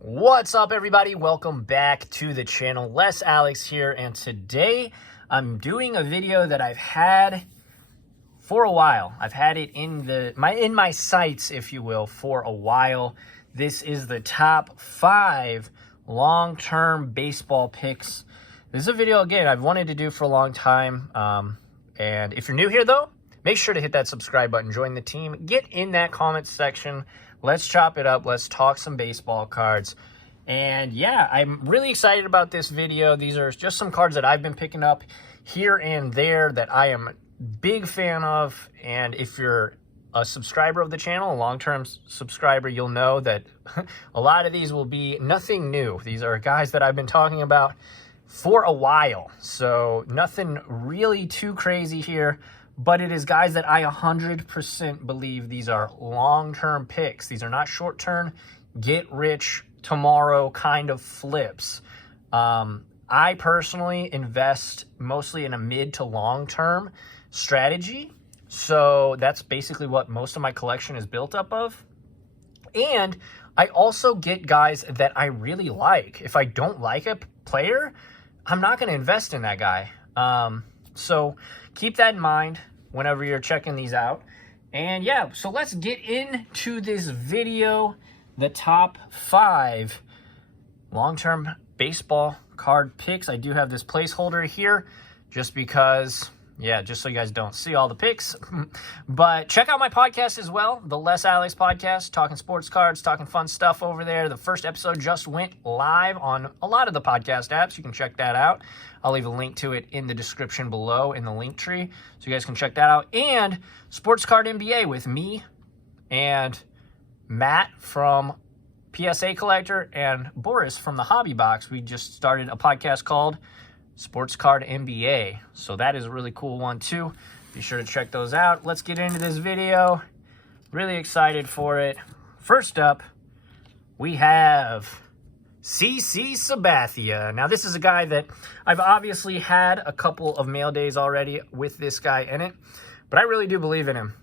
What's up, everybody? Welcome back to the channel. Alex here, and today I'm doing a video that I've had for a while. I've had it in my sights, if you will, for a while. This is the top 5 long-term baseball picks. This is a video, again, I've wanted to do for a long time. And if you're new here, though, make sure to hit that subscribe button, join the team, get in that comment section. Let's chop it up. Let's talk some baseball cards. And yeah, I'm really excited about this video. These are just some cards that I've been picking up here and there that I am a big fan of. And if you're a subscriber of the channel, a long-term subscriber, you'll know that a lot of these will be nothing new. These are guys that I've been talking about for a while. So nothing really too crazy here. But it is guys that I 100% believe these are long-term picks. These are not short-term, get-rich tomorrow kind of flips. I personally invest mostly in a mid to long-term strategy. So that's basically what most of my collection is built up of. And I also get guys that I really like. If I don't like a player, I'm not going to invest in that guy. So keep that in mind whenever you're checking these out. And yeah, so let's get into this video, the top 5 long-term baseball card picks. I do have this placeholder here just because, yeah, just so you guys don't see all the picks. But check out my podcast as well, the Alex podcast, talking sports cards, talking fun stuff over there. The first episode just went live on a lot of the podcast apps. You can check that out. I'll leave a link to it in the description below in the link tree, so you guys can check that out. And Sports Card NBA with me and Matt from PSA Collector and Boris from the Hobby Box. We just started a podcast called Sports Card NBA. So that is a really cool one too. Be sure to check those out. Let's get into this video. Really excited for it. First up, we have CC Sabathia. Now, this is a guy that I've obviously had a couple of mail days already with this guy in it, but I really do believe in him.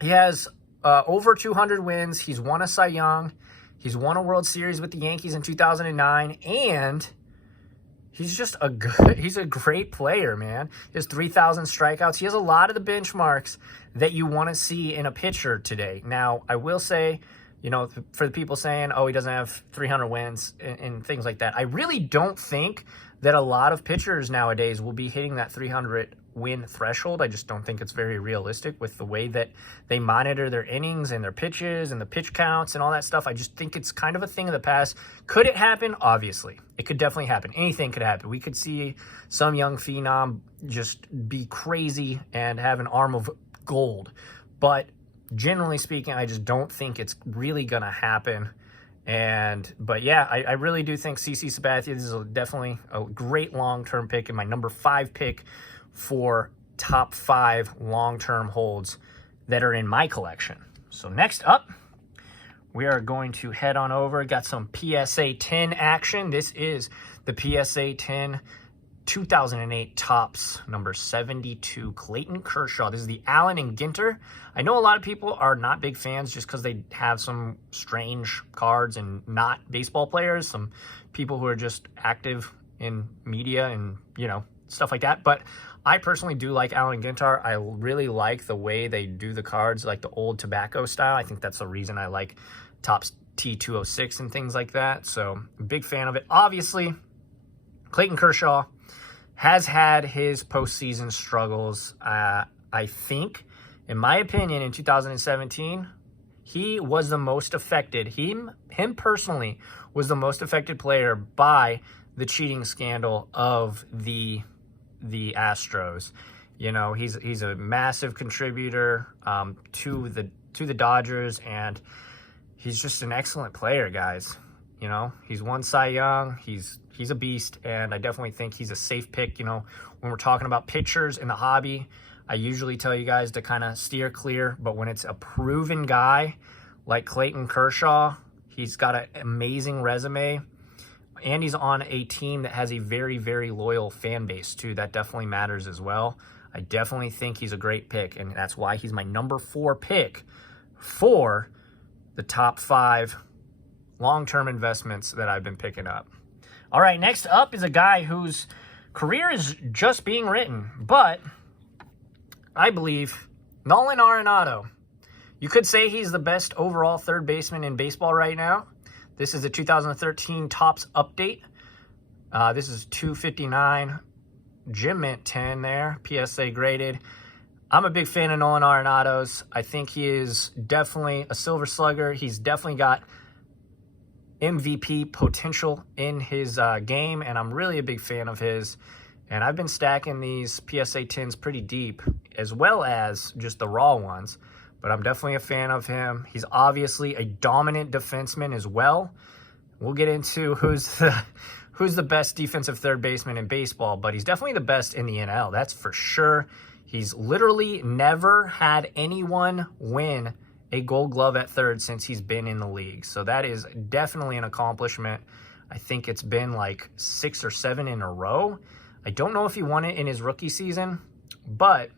He has over 200 wins. He's won a Cy Young. He's won a World Series with the Yankees in 2009, and he's just he's a great player, man. He has 3,000 strikeouts. He has a lot of the benchmarks that you want to see in a pitcher today. Now, I will say, you know, for the people saying, oh, he doesn't have 300 wins and things like that, I really don't think that a lot of pitchers nowadays will be hitting that 300 win threshold. I just don't think it's very realistic with the way that they monitor their innings and their pitches and the pitch counts and all that stuff. I just think it's kind of a thing of the past. Could it happen? Obviously. It could definitely happen. Anything could happen. We could see some young phenom just be crazy and have an arm of gold. But generally speaking, I just don't think it's really going to happen. But yeah, I really do think CC Sabathia, this is definitely a great long-term pick and my number 5 pick for top 5 long-term holds that are in my collection. So next up, we are going to head on over. Got some PSA 10 action. This is the PSA 10 2008 Topps number 72 Clayton Kershaw. This is the Allen and Ginter. I know a lot of people are not big fans just because they have some strange cards and not baseball players, some people who are just active in media and, you know, stuff like that. But I personally do like Allen and Ginter. I really like the way they do the cards, like the old tobacco style. I think that's the reason I like Topps T206 and things like that. So big fan of it. Obviously, Clayton Kershaw has had his postseason struggles. I think, in my opinion, in 2017, he was the most affected. Him personally was the most affected player by the cheating scandal of the Astros. You know, he's a massive contributor to the Dodgers, and he's just an excellent player, guys. You know, he's won Cy Young. He's a beast, and I definitely think he's a safe pick. You know, when we're talking about pitchers in the hobby, I usually tell you guys to kind of steer clear, but when it's a proven guy like Clayton Kershaw, he's got an amazing resume, and he's on a team that has a very, very loyal fan base too. That definitely matters as well. I definitely think he's a great pick, and that's why he's my number 4 pick for the top 5 long-term investments that I've been picking up. All right, next up is a guy whose career is just being written, but I believe Nolan Arenado. You could say he's the best overall third baseman in baseball right now. This is a 2013 Topps update. This is 259, Gym Mint 10 there, PSA graded. I'm a big fan of Nolan Arenado's. I think he is definitely a silver slugger. He's definitely got MVP potential in his game, and I'm really a big fan of his. And I've been stacking these PSA 10s pretty deep, as well as just the raw ones. But I'm definitely a fan of him. He's obviously a dominant defenseman as well. We'll get into who's the best defensive third baseman in baseball, but he's definitely the best in the NL, that's for sure. He's literally never had anyone win a Gold Glove at third since he's been in the league. So that is definitely an accomplishment. I think it's been like 6 or 7 in a row. I don't know if he won it in his rookie season, but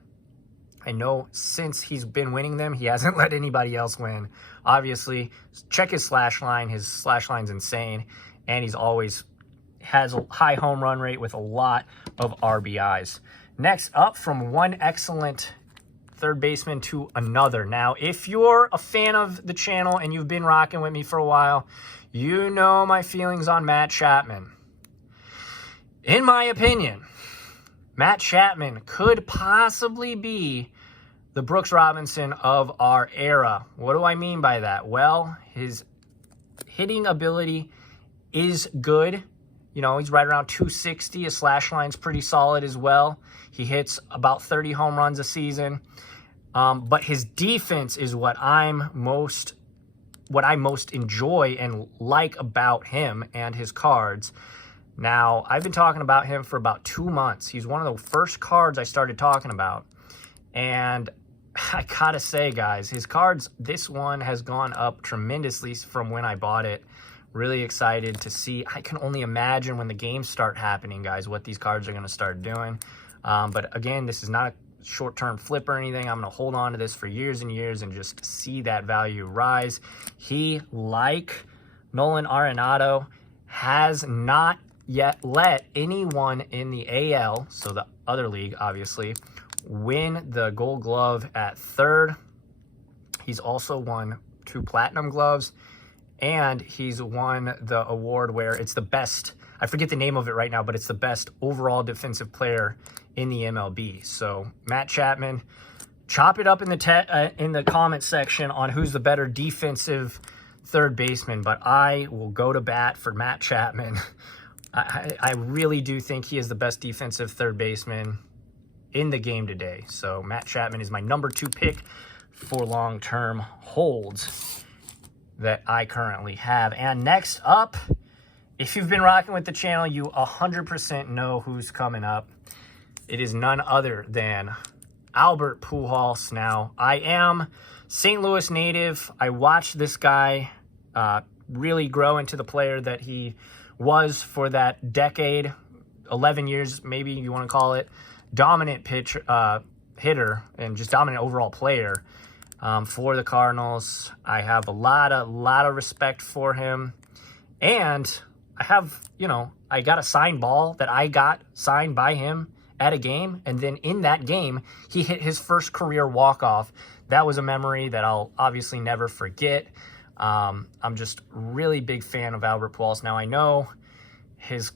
I know since he's been winning them, he hasn't let anybody else win. Obviously, check his slash line. His slash line's insane, and he's always has a high home run rate with a lot of RBIs. Next up, from one excellent third baseman to another. Now, if you're a fan of the channel and you've been rocking with me for a while, you know my feelings on Matt Chapman. In my opinion, Matt Chapman could possibly be the Brooks Robinson of our era. What do I mean by that? Well, his hitting ability is good. You know, he's right around 260. His slash line's pretty solid as well. He hits about 30 home runs a season. But his defense is what I most enjoy and like about him and his cards. Now, I've been talking about him for about 2 months. He's one of the first cards I started talking about. And I gotta say, guys, his cards, this one has gone up tremendously from when I bought it. Really excited to see. I can only imagine when the games start happening, guys, what these cards are going to start doing. But again, this is not a short-term flip or anything. I'm going to hold on to this for years and years and just see that value rise. He, like Nolan Arenado, has not yet let anyone in the AL, so the other league, obviously, win the Gold Glove at third. He's also won 2 Platinum Gloves. And he's won the award where it's the best, I forget the name of it right now, but it's the best overall defensive player in the MLB. So Matt Chapman, chop it up in the comment section on who's the better defensive third baseman. But I will go to bat for Matt Chapman. I really do think he is the best defensive third baseman in the game today. So Matt Chapman is my number 2 pick for long-term holds that I currently have. And next up, if you've been rocking with the channel, you 100% know who's coming up. It is none other than Albert Pujols. Now, I am St. Louis native. I watched this guy really grow into the player that he was for that decade, 11 years, maybe you want to call it, dominant hitter and just dominant overall player. For the Cardinals. I have a lot of respect for him. And I have, I got a signed ball that I got signed by him at a game. And then in that game, he hit his first career walk-off. That was a memory that I'll obviously never forget. I'm just really big fan of Albert Pujols. Now, I know his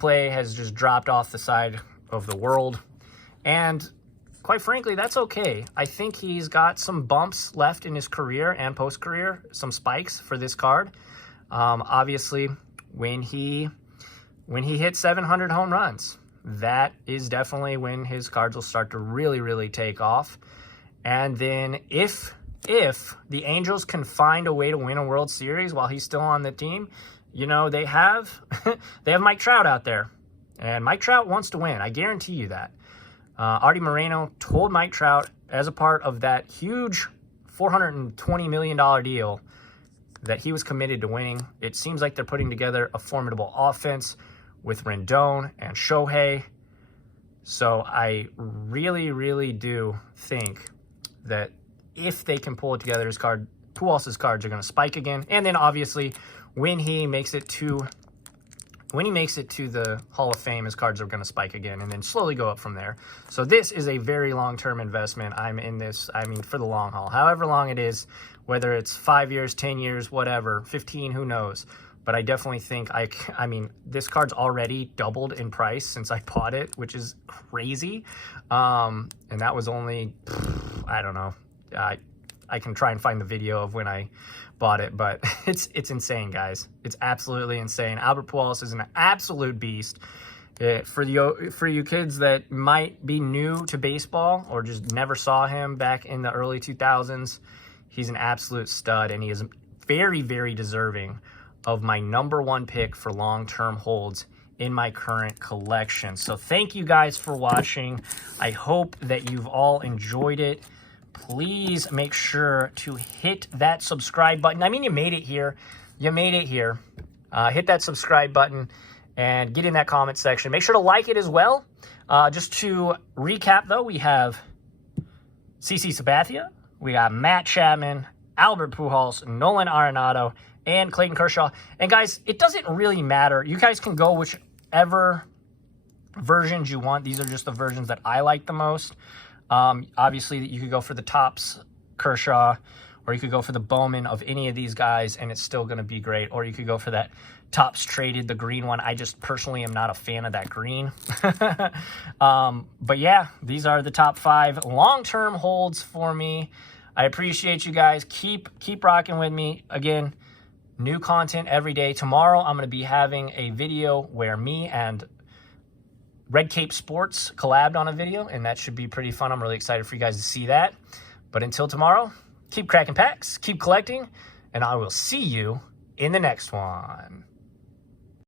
play has just dropped off the side of the world. And quite frankly, that's okay. I think he's got some bumps left in his career and post-career, some spikes for this card. Obviously, when he hits 700 home runs, that is definitely when his cards will start to really, really take off. And then if the Angels can find a way to win a World Series while he's still on the team, they have Mike Trout out there. And Mike Trout wants to win. I guarantee you that. Artie Moreno told Mike Trout as a part of that huge $420 million deal that he was committed to winning. It seems like they're putting together a formidable offense with Rendon and Shohei. So I really, really do think that if they can pull it together, his card Pujols' cards are going to spike again. And then obviously when he makes it to the Hall of Fame, his cards are going to spike again and then slowly go up from there. So this is a very long-term investment. I'm in this, I mean, for the long haul, however long it is, whether it's 5 years, 10 years, whatever, 15, who knows. But I definitely think, I mean, this card's already doubled in price since I bought it, which is crazy. And that was only, I don't know. I can try and find the video of when I bought it, but it's insane, guys. It's absolutely insane. Albert Pujols is an absolute beast. For you kids that might be new to baseball or just never saw him back in the early 2000s, he's an absolute stud, and he is very, very deserving of my #1 pick for long-term holds in my current collection. So thank you guys for watching. I hope that you've all enjoyed it. Please make sure to hit that subscribe button. I mean, you made it here. You made it here. Hit that subscribe button and get in that comment section. Make sure to like it as well. Just to recap, though, we have CC Sabathia, we got Matt Chapman, Albert Pujols, Nolan Arenado, and Clayton Kershaw. And guys, it doesn't really matter. You guys can go whichever versions you want. These are just the versions that I like the most. Obviously, you could go for the Topps Kershaw, or you could go for the Bowman of any of these guys, and it's still going to be great. Or you could go for that Topps traded, the green one. I just personally am not a fan of that green. But yeah, these are the top 5 long-term holds for me. I appreciate you guys. Keep rocking with me. Again, new content every day. Tomorrow, I'm going to be having a video where me and Red Cape Sports collabed on a video, and that should be pretty fun. I'm really excited for you guys to see that. But until tomorrow, keep cracking packs, keep collecting, and I will see you in the next one.